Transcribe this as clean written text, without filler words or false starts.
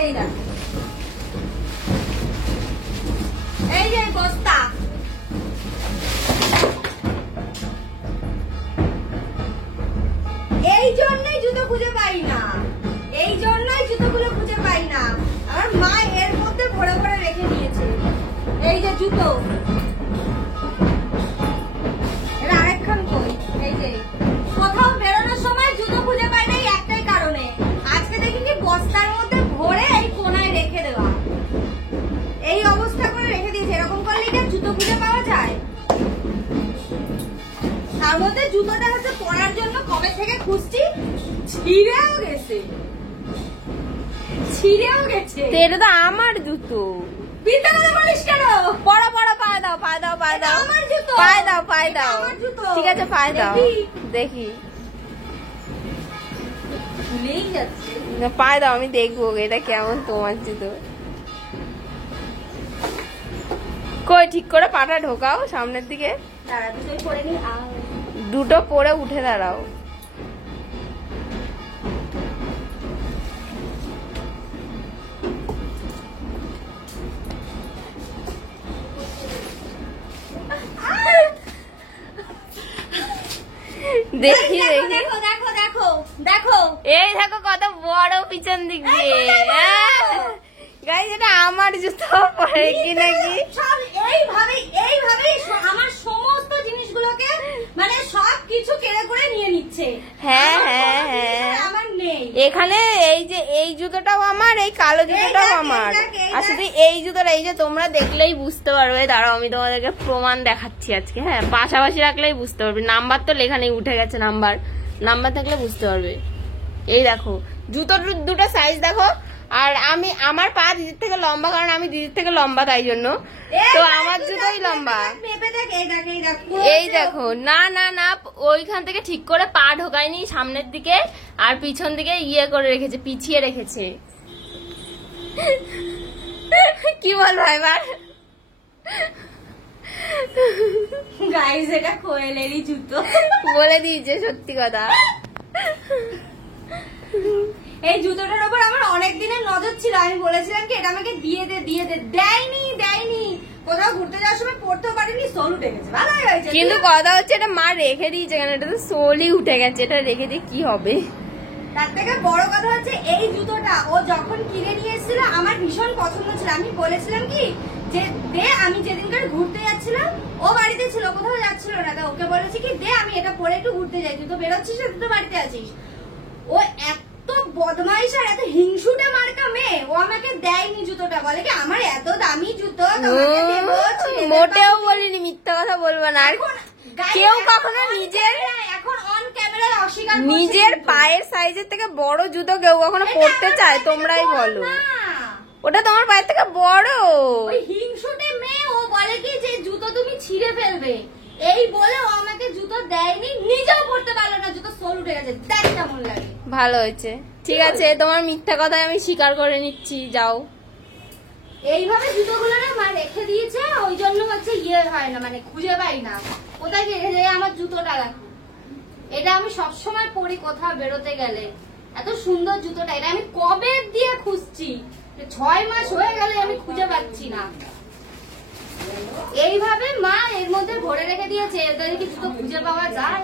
এই না, এই যে বস্তা, এই জন্যই জুতো খুঁজে পাই না, এই জন্যই জুতোগুলো খুঁজে পাই না। আমার মা এর মধ্যে ভরে ভরে রেখে দিয়েছে। এই যে জুতো, এটা আরেকখান কই, এই যে কোথাও বেরোনোর সময় জুতো খুঁজে পাই না একটাই কারণে, আজকে দেখি কি বস্তার মধ্যে ভরে এই কোনায় রেখে দেওয়া, এই অবস্থা করে রেখে দিয়েছে। এরকম করলে কি জুতো খুঁজে পাওয়া যায়? তার মধ্যে জুতোটা হচ্ছে পরার জন্য কবে থেকে খুঁজছি, ছিঁড়েও গেছে, ছিঁড়েও গেছে। এটা তো আমার জুতো। পিতা কথা বলিস কেন? পড়া পড়া, পায়ে দাও, পায়ে দাও, পায়ে দাও, আমার জুতো, পায়ে দাও, পায়ে দাও। আমার জুতো। ঠিক আছে, পায়ে দাও, দেখি। ভুলেই যাচ্ছে। পায়ে দাও, আমি দেখবো এটা কেমন তোমার জুতো। কই ঠিক করে পাটা ঢোকাও সামনের দিকে। দাঁড়া, দুটোই পরে নি। দুটো পরে উঠে দাঁড়াও। দেখি দেখি, দেখো দেখো দেখো দেখো, এই দেখো কত বড় পিছন দিক দিয়ে। গাইস এটা আমার জুতো পরে কি নাকি? সব এইভাবেই আমার সমস্ত জিনিসগুলোকে মানে সব কিছু কেড়ে করে নিয়ে নিচ্ছে। হ্যাঁ আমার হ্যাঁ কোনো হ্যাঁ, জিনিস আমার নেই। এখানে এই যে এই জুতোটাও আমার, এই কালো জুতোটাও দেখ, আমার। এই দেখ, এই আর দেখ। শুধু এই জুতোটা, এই যে তোমরা দেখলেই বুঝতে পারবে। দাঁড়াও আমি তোমাদেরকে প্রমাণ দেখাচ্ছি আজকে। হ্যাঁ, পাশাপাশি রাখলেই বুঝতে পারবে। নাম্বার তো লেখা নেই, উঠে গেছে নাম্বার। নাম্বার থাকলে বুঝতে পারবে। এই দেখো জুতোর দুটো সাইজ দেখো। আর আমি, আমার পা দিদির থেকে লম্বা, কারণ আমি দিদির থেকে লম্বা, তাই জন্য তো আমার জুতোই লম্বা। এই দেখো, না না না, ওইখান থেকে ঠিক করে পা ঢোকায়নি সামনের দিকে, আর পিছন দিকে ইয়ে করে রেখেছে, পিছিয়ে রেখেছে। কি বলবো এবার? গাইস এটা কোয়েলেরই জুতো। বলে দিয়েছে সত্যি কথা। এই জুতোটার উপর আমার অনেক দিনের নজর ছিল, আমি বলেছিলাম কি এটা আমাকে দিয়ে দে দিয়ে দে, দেয়নি। কোথাও ঘুরতে যাওয়ার সময় পড়তেও পারিনি, সোল উঠে গেছে। ভালো হয়েছে, কিন্তু কথা হচ্ছে এটা মা রেখে দিয়েছে কেন? এটা তো সোলই উঠে গেছে, এটা রেখে দিয়ে কি হবে? তার থেকে বড় কথা হচ্ছে এই জুতোটা ও যখন কিনে নিয়ে এসেছিল আমার ভীষণ পছন্দ ছিল। আমি বলেছিলাম কি যে দে, আমি যেদিনকার ঘুরতে যাচ্ছিলাম ও বাড়িতে ছিল, কোথাও যাচ্ছিল না, তা ওকে বলেছি কি দে আমি এটা পরে একটু ঘুরতে যাই, তুই তো বেরোচ্ছিস না, তুই তো বাড়িতে আছিস। ও এত বদমাইশ আর এত হিংসুটে মার্কা মেয়ে, ও আমাকে দেয়নি জুতোটা, বলে কি আমার এত দামি জুতো তোমাকে দেবো, ছেড়ে দে। মোটেও বলিনি, মিথ্যা কথা বলবো না। আর কেউ কখনো নিজের এখন অন ক্যামেরায় অস্বীকার করছে নিজের কিন্তু। পায়ের সাইজের থেকে বড় জুতো কেউ কখনো পরতে চায়? তোমরাই বলো। ওটা তোমার পায়ের থেকে বড়। ওই হিংসুটে মেয়ে ও বলে কি যে জুতো তুমি ছিঁড়ে ফেলবে, এই বলে ও আমাকে জুতো দেয়নি, নিজেও পড়তে পারলো না, জুতো সোল উঠে গেছে। দেখ কেমন লাগে। ভালো হয়েছে, ঠিক আছে, তোমার মিথ্যা কথাই আমি স্বীকার করে নিচ্ছি, যাও। এইভাবে জুতোগুলো না মা রেখে দিয়েছে, ওই জন্য হচ্ছে ইয়ে হয় না, মানে খুঁজে পাই না কোথায় রেখে যায় আমার জুতোটা। দেখো এটা আমি সবসময় পরি কোথাও বেরোতে গেলে, এত সুন্দর জুতোটা, এটা আমি কবে দিয়ে খুঁজছি, 6 মাস হয়ে গেলে আমি খুঁজে পাচ্ছি না। এইভাবে মা এর মধ্যে ভরে রেখে দিয়েছে, এদের কি জুতো খুঁজে পাওয়া যায়?